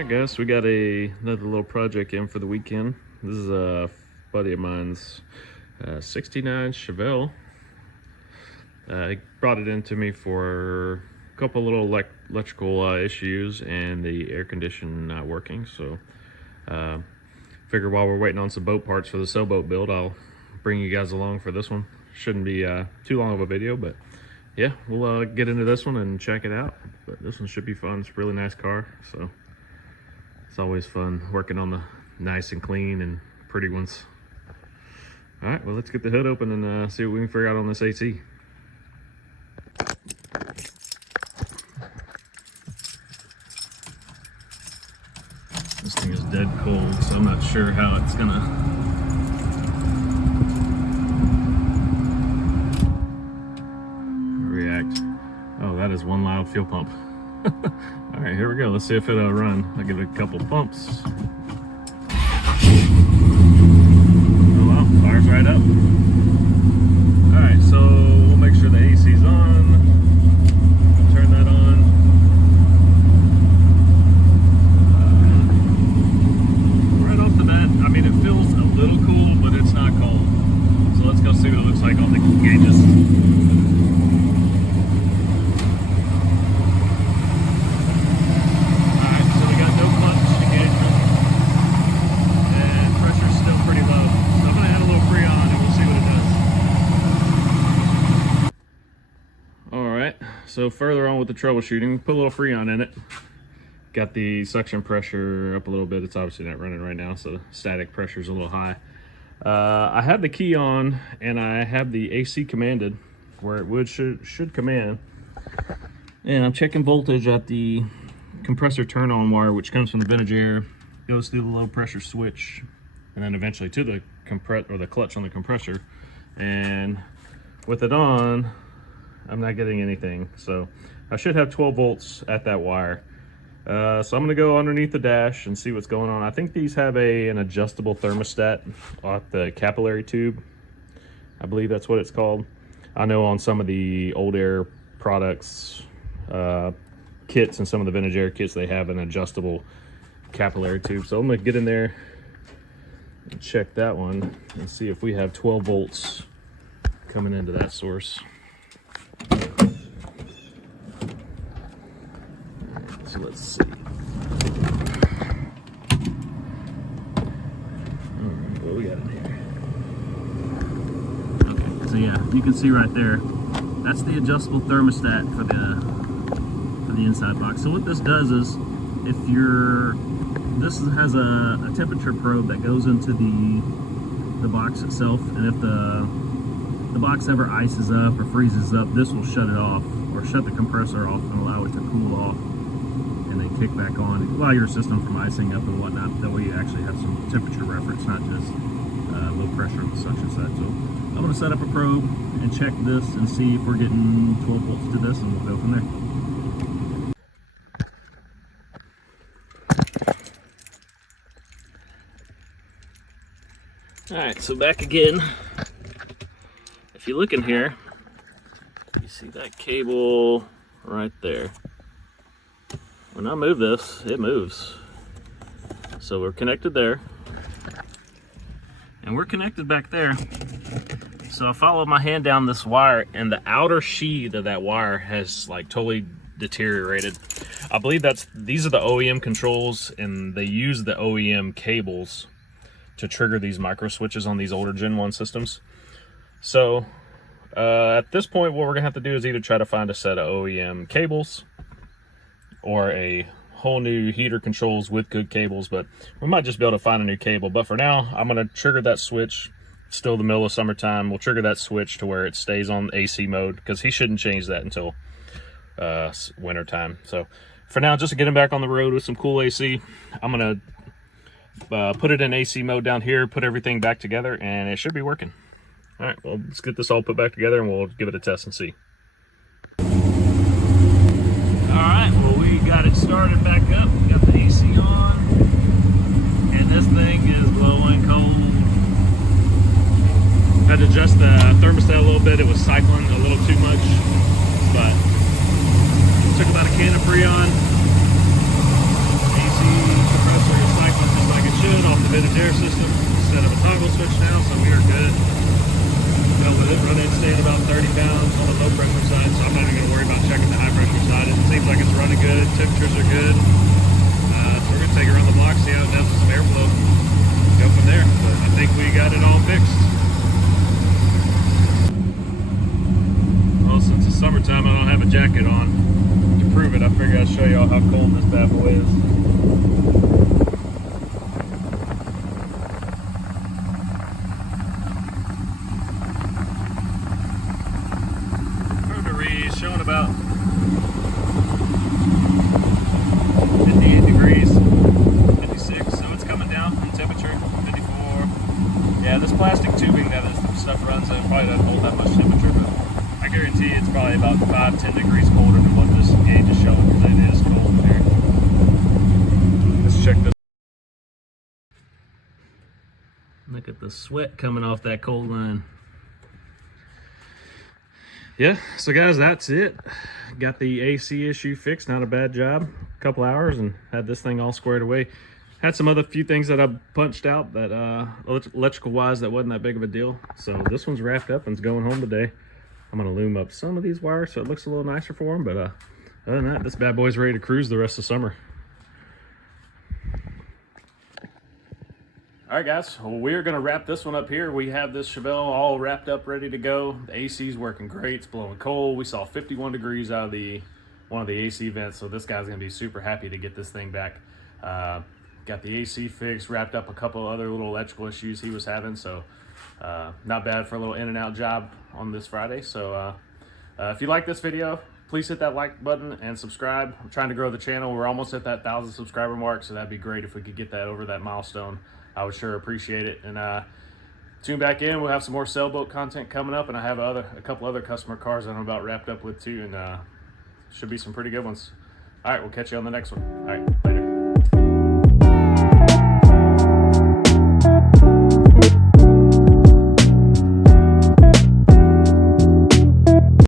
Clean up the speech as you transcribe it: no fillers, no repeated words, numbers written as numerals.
Alright guys, we got another little project in for the weekend. This is a buddy of mine's 69 Chevelle. He brought it in to me for a couple little electrical issues and the air condition not working. So figure while we're waiting on some boat parts for the sailboat build, I'll bring you guys along for this one. Shouldn't be too long of a video, but yeah, we'll get into this one and check it out. But this one should be fun. It's a really nice car, so it's always fun working on the nice and clean and pretty ones. All right, well, let's get the hood open and see what we can figure out on this AC. This thing is dead cold, so I'm not sure how it's gonna react. Oh, that is one loud fuel pump. All right, here we go. Let's see if it'll run. I'll give it a couple pumps. Oh wow, fires right up. All right, so we'll make sure the AC's on. Turn that on. Right off the bat, I mean, it feels a little cool, but it's not cold. So let's go see what it looks like on the gauges. So further on with the troubleshooting, put a little Freon in it. Got the suction pressure up a little bit. It's obviously not running right now, so the static pressure is a little high. I have the key on, and I have the AC commanded where it should command. And I'm checking voltage at the compressor turn-on wire, which comes from the vintage air, goes through the low pressure switch, and then eventually to the clutch on the compressor. And with it on, I'm not getting anything, so I should have 12 volts at that wire. So I'm gonna go underneath the dash and see what's going on. I think these have an adjustable thermostat off the capillary tube. I believe that's what it's called. I know on some of the old air products, kits, and some of the vintage air kits, they have an adjustable capillary tube. So I'm gonna get in there and check that one and see if we have 12 volts coming into that source. So let's see. Alright, what we got in here? Okay, so yeah, you can see right there, that's the adjustable thermostat for the inside box. So what this does is, if this has a temperature probe that goes into the box itself, and if the box ever ices up or freezes up, this will shut it off, or shut the compressor off and allow it to cool off and then kick back on, allow your system from icing up and whatnot. That way you actually have some temperature reference, not just low pressure on the suction side. So I'm going to set up a probe and check this and see if we're getting 12 volts to this, and we'll go from there. All right, so back again. If you look in here, you see that cable right there. When I move this, it moves. So we're connected there. And we're connected back there. So I follow my hand down this wire, and the outer sheath of that wire has like totally deteriorated. I believe these are the OEM controls, and they use the OEM cables to trigger these micro switches on these older Gen 1 systems. So at this point, what we're gonna have to do is either try to find a set of OEM cables or a whole new heater controls with good cables, but we might just be able to find a new cable. But for now, I'm gonna trigger that switch. Still the middle of summertime, we'll trigger that switch to where it stays on AC mode, because he shouldn't change that until winter time. So for now, just to get him back on the road with some cool AC, I'm gonna put it in AC mode down here, put everything back together, and it should be working. All right, well, let's get this all put back together and we'll give it a test and see. All right, well, we got it started back up. We got the AC on, and this thing is blowing cold. Had to adjust the thermostat a little bit. It was cycling a little too much, but took about a can of Freon. AC fixed. Well, since it's summertime, I don't have a jacket on. To prove it, I figured I'd show y'all how cold this bad boy is. Showing about 58 degrees, 56, so it's coming down in temperature, 54. Yeah, this plastic tubing that this stuff runs in probably doesn't hold that much temperature, but I guarantee it's probably about 5-10 degrees colder than what this gauge is showing, because it is cold in here. Let's check this. Look at the sweat coming off that cold line. Yeah, so guys, that's it. Got the AC issue fixed, not a bad job. A couple hours and had this thing all squared away. Had some other few things that I punched out that electrical wise that wasn't that big of a deal. So this one's wrapped up and it's going home today. I'm gonna loom up some of these wires so it looks a little nicer for them, but other than that, this bad boy's ready to cruise the rest of summer. All right, guys, well, we're gonna wrap this one up here. We have this Chevelle all wrapped up, ready to go. The AC's working great, it's blowing cold. We saw 51 degrees out of one of the AC vents, so this guy's gonna be super happy to get this thing back. Got the AC fixed, wrapped up a couple other little electrical issues he was having, so not bad for a little in and out job on this Friday. So if you like this video, please hit that like button and subscribe. I'm trying to grow the channel. We're almost at that 1,000 subscriber mark, so that'd be great if we could get that over that milestone. I would sure appreciate it. And tune back in. We'll have some more sailboat content coming up, and I have a couple other customer cars that I'm about wrapped up with too, and should be some pretty good ones. All right, we'll catch you on the next one. All right.